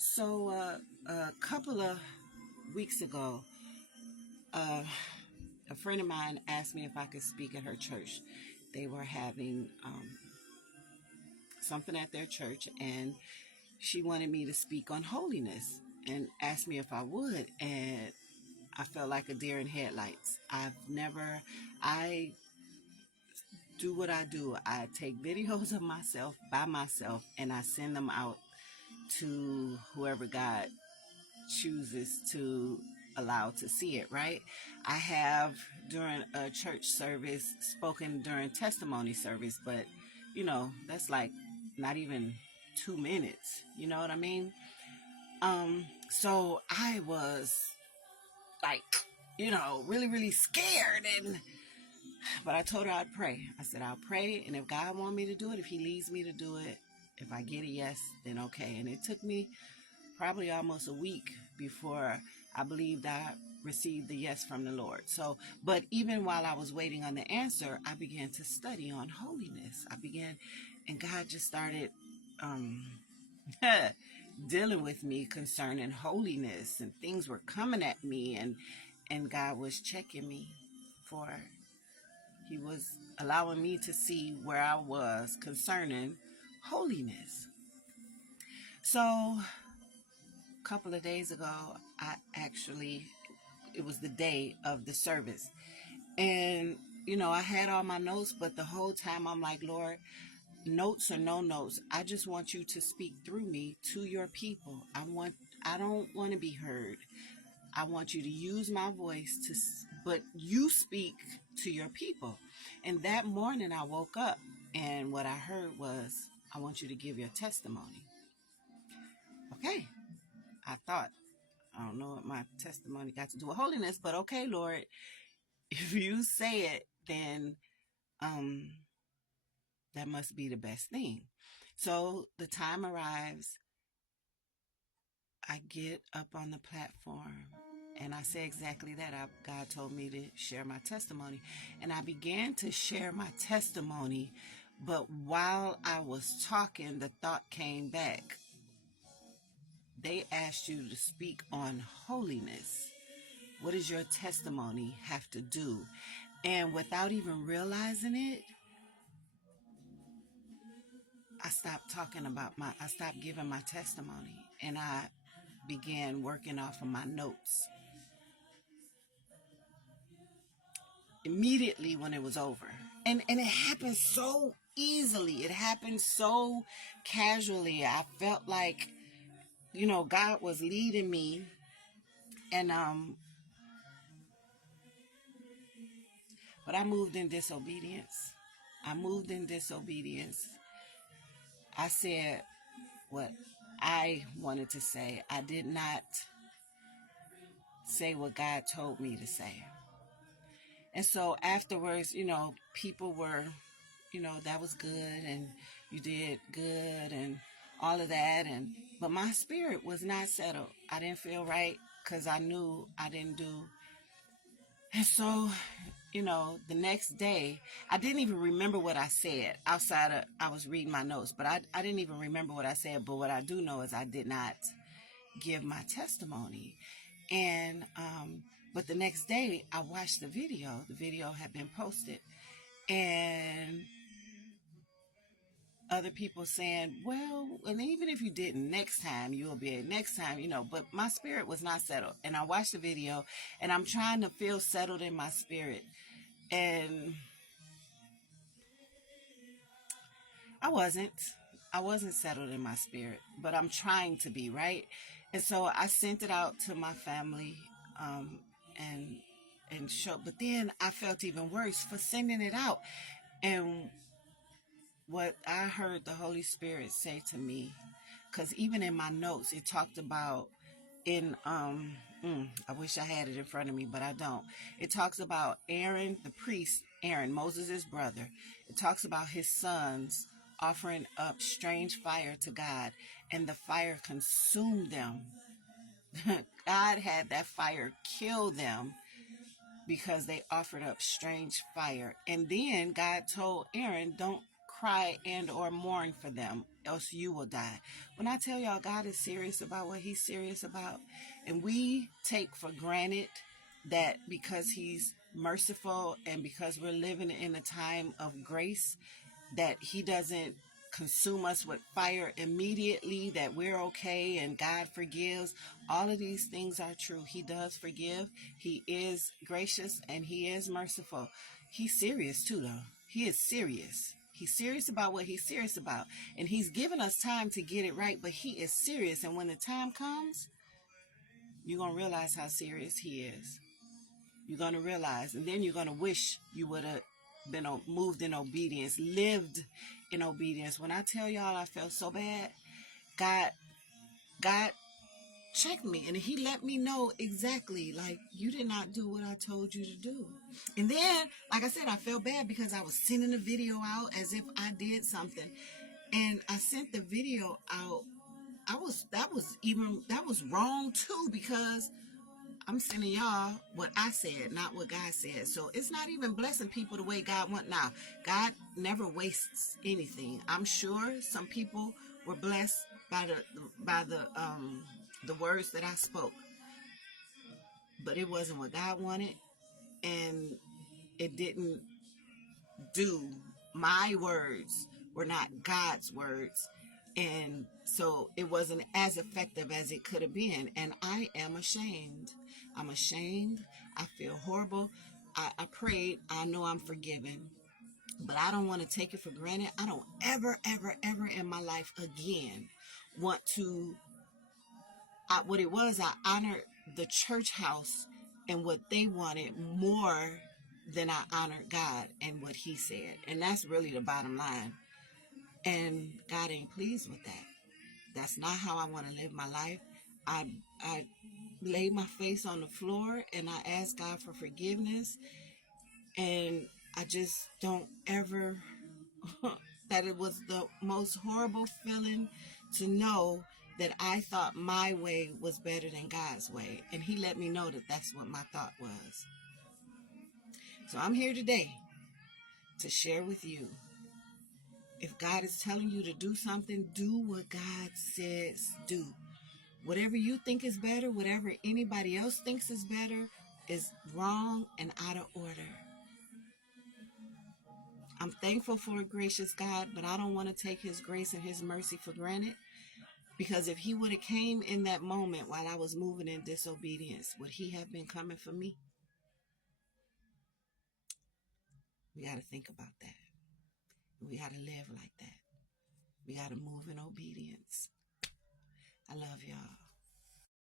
So, a couple of weeks ago, uh, a friend of mine asked me if I could speak at her church. They were having something at their church, and she wanted me to speak on holiness and asked me if I would. And I felt like a deer in headlights. I do what I do. I take videos of myself by myself and I send them out to whoever God chooses to allow to see it, right? I have during a church service spoken during testimony service, but that's like not even 2 minutes. You know what I mean? So I was like, really, really scared, and but I told her I'd pray. I said I'll pray, and if God wants me to do it, if He leads me to do it, if I get a yes, then okay. And it took me probably almost a week before I believed I received the yes from the Lord. So, but even while I was waiting on the answer, I began to study on holiness. And God just started dealing with me concerning holiness, and things were coming at me, and God was checking me for, He was allowing me to see where I was concerning holiness. So, a couple of days ago, it was the day of the service. And, I had all my notes, but the whole time I'm like, Lord, notes or no notes, I just want you to speak through me to your people. I don't want to be heard. I want you to use my voice but you speak to your people. And that morning I woke up and what I heard was, I want you to give your testimony. Okay. I thought, I don't know what my testimony got to do with holiness, but okay, Lord, if you say it, then that must be the best thing. So the time arrives. I get up on the platform and I say exactly that. God told me to share my testimony. And I began to share my testimony. But while I was talking, the thought came back. They asked you to speak on holiness. What does your testimony have to do? And without even realizing it, I stopped giving my testimony, and I began working off of my notes. Immediately when it was over. And it happened so easily. It happened so casually. I felt like, God was leading me. And but I moved in disobedience. I said what I wanted to say. I did not say what God told me to say. And so afterwards, people were, that was good and you did good and all of that. But my spirit was not settled. I didn't feel right because I knew I didn't do. And so, the next day, I didn't even remember what I said I was reading my notes, but I didn't even remember what I said. But what I do know is I did not give my testimony. And, but the next day I watched the video. The video had been posted, and other people saying, well, and even if you didn't, next time you'll be next time, but my spirit was not settled. And I watched the video and I'm trying to feel settled in my spirit. And I wasn't. I wasn't settled in my spirit, but I'm trying to be, right? And so I sent it out to my family, and show. But then I felt even worse for sending it out. And what I heard the Holy Spirit say to me, because even in my notes it talked about I wish I had it in front of me, but I don't. It talks about Aaron, the priest, Aaron, Moses' brother. It talks about his sons offering up strange fire to God, and the fire consumed them. God had that fire kill them because they offered up strange fire. And then God told Aaron, don't cry and or mourn for them. else you will die. When I tell y'all God is serious about what he's serious about, and we take for granted that because he's merciful and because we're living in a time of grace, that he doesn't consume us with fire immediately, that we're okay and God forgives. All of these things are true. He does forgive. He is gracious and he is merciful. He's serious too, though. He is serious. He's serious about what he's serious about. And he's given us time to get it right, but he is serious. And when the time comes, you're going to realize how serious he is. You're going to realize, and then you're going to wish you would have been moved in obedience, lived in obedience. When I tell y'all I felt so bad, God checked me and he let me know exactly, like, you did not do what I told you to do. And then, like I said, I felt bad because I was sending the video out as if I did something. And I sent the video out. That was wrong too, because I'm sending y'all what I said, not what God said. So it's not even blessing people the way God wants. Now, God never wastes anything. I'm sure some people were blessed by the words that I spoke, but it wasn't what God wanted, and it didn't do. My words were not God's words, and so it wasn't as effective as it could have been. And I am ashamed. I'm ashamed. I feel horrible. I prayed. I know I'm forgiven, but I don't want to take it for granted. I don't ever in my life again want to. What it was, I honored the church house and what they wanted more than I honored God and what he said. And that's really the bottom line. And God ain't pleased with that. That's not how I want to live my life. I laid my face on the floor and I asked God for forgiveness. And I just don't ever, that it was the most horrible feeling to know that I thought my way was better than God's way. And he let me know that that's what my thought was. So I'm here today to share with you. If God is telling you to do something, do what God says do. Whatever you think is better, whatever anybody else thinks is better, is wrong and out of order. I'm thankful for a gracious God, but I don't want to take his grace and his mercy for granted. Because if he would have came in that moment while I was moving in disobedience, would he have been coming for me? We got to think about that. We got to live like that. We got to move in obedience. I love y'all.